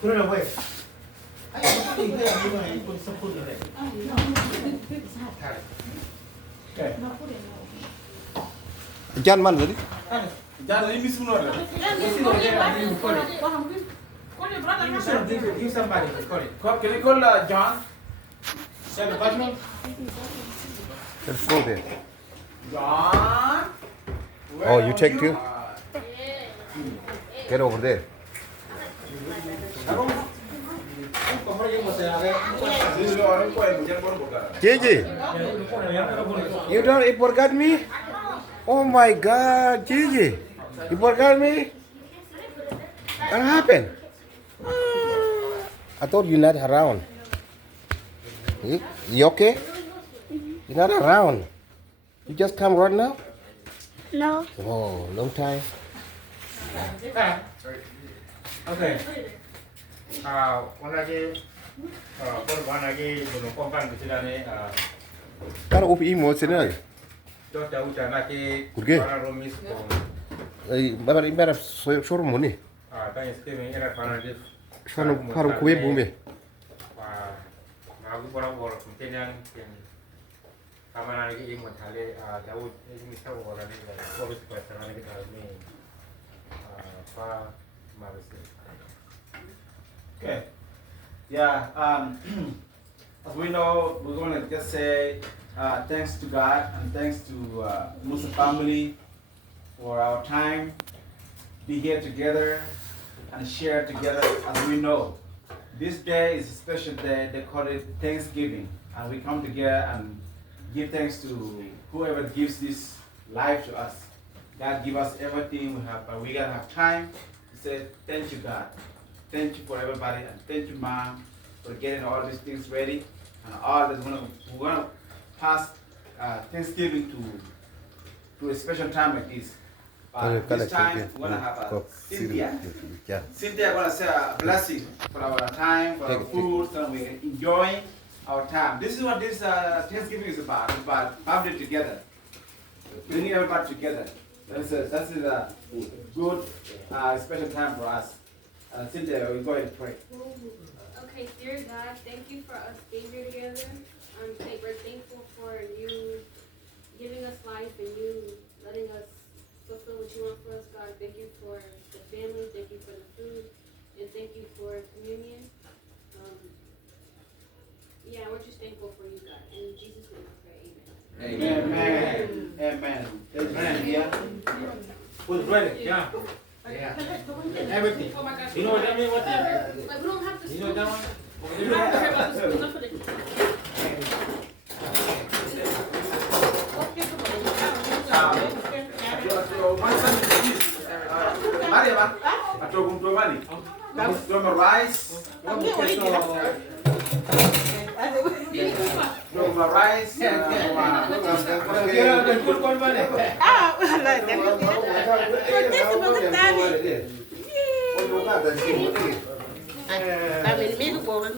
Throw it away. I think you going to put some food in it. Okay. Jan man rồi đi. Jangan ini semua ada. Give somebody. Call it. Can you call John? Send the button. Let's go there. John. Oh, you take two? Get over there. Gigi, you don't forget me? Oh my God, Gigi, you forgot me? What happened? I thought you're not around. You okay? You're not around. You just come right now? No. Oh, long time. Okay. Wanagi bunu kompan di sini Cara upi mo sini. Jauh jauh jangan lagi Kurge. para romis Bara showroom mo ni. tanya sekali era para di Farang kuwe bume. aku orang mungkin yang kamar lagi ingin menghale jauh ini misal orang ini harus berjalan lagi dalam ini apa manusia. Okay. Yeah. As we know, we're going to just say thanks to God and thanks to Musa family for our time, be here together and share together. As we know, this day is a special day. They call it Thanksgiving, and we come together and give thanks to whoever gives this life to us. God give us everything we have, but we gotta have time to say thank you, God. Thank you for everybody, and thank you, Mom, for getting all these things ready. And all that's we're gonna pass Thanksgiving to a special time like this. But this time we're gonna have Cynthia. Cynthia gonna say a blessing for our time, for our food, so we're enjoying our time. This is what this Thanksgiving is about. It's about family together, bringing everybody together. That's a good special time for us. Cynthia, we go ahead and pray. Okay, dear God, thank you for us being here together. We're thankful for you giving us life and you letting us fulfill what you want for us, God. Thank you for the family, thank you for the food, and thank you for communion. Yeah, we're just thankful for you, God. And in Jesus' name I pray, amen. Amen. Amen. Amen. Yeah. Who's ready? Yeah. Yeah. Everything. Oh my gosh. You know what that means? What that means? Like, we don't have to You know that one? We don't have to care about the spoon. Enough of it. Rice. Kami ni